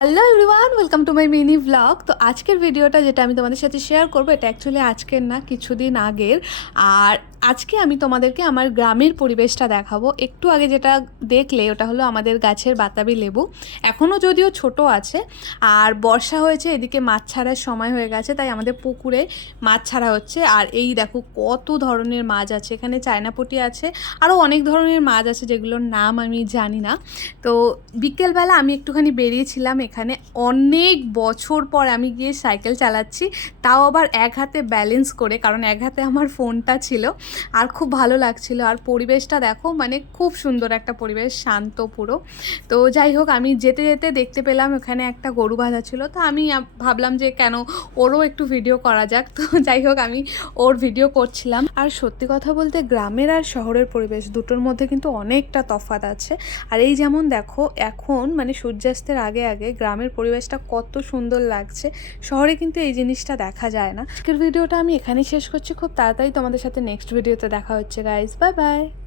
Hello everyone, welcome to my mini blog. তো আজকের ভিডিওটা যেটা আমি তোমাদের সাথে শেয়ার করবো, এটা অ্যাকচুয়ালি আজকের না, কিছুদিন আগের। আর আজকে আমি তোমাদেরকে আমার গ্রামের পরিবেশটা দেখাবো। একটু আগে যেটা দেখলে ওটা হলো আমাদের গাছের বাতাবি লেবু, এখনও যদিও ছোট আছে। আর বর্ষা হয়েছে, এদিকে মাছ ছাড়ার সময় হয়ে গেছে, তাই আমাদের পুকুরে মাছ ছাড়া হচ্ছে। আর এই দেখো কত ধরনের মাছ আছে, এখানে চায়নাপুঁটি আছে, আরও অনেক ধরনের মাছ আছে যেগুলোর নাম আমি জানি না। তো বিকেলবেলা আমি একটুখানি বেরিয়েছিলাম, এখানে অনেক বছর পর আমি গিয়ে সাইকেল চালাচ্ছি, তাও আবার এক হাতে ব্যালেন্স করে, কারণ এক হাতে আমার ফোনটা ছিল। আর খুব ভালো লাগছিল। আর পরিবেশটা দেখো, মানে খুব সুন্দর একটা পরিবেশ, শান্ত পুরো। তো যাই হোক, আমি যেতে যেতে দেখতে পেলাম ওখানে একটা গরু বাঁধা ছিল, তো আমি ভাবলাম যে কেন ওরও একটু ভিডিও করা যাক। তো যাই হোক, আমি ওর ভিডিও করছিলাম। আর সত্যি কথা বলতে, গ্রামের আর শহরের পরিবেশ দুটোর মধ্যে কিন্তু অনেকটা তফাৎ আছে। আর এই যেমন দেখো, এখন মানে সূর্যাস্তের আগে আগে গ্রামের পরিবেশটা কত সুন্দর লাগছে, শহরে কিন্তু এই জিনিসটা দেখা যায় না। আজকের ভিডিওটা আমি এখানেই শেষ করছি, খুব তাড়াতাড়ি তোমাদের সাথে নেক্সট ভিডিওতে দেখা হচ্ছে গাইজ, বাই বাই।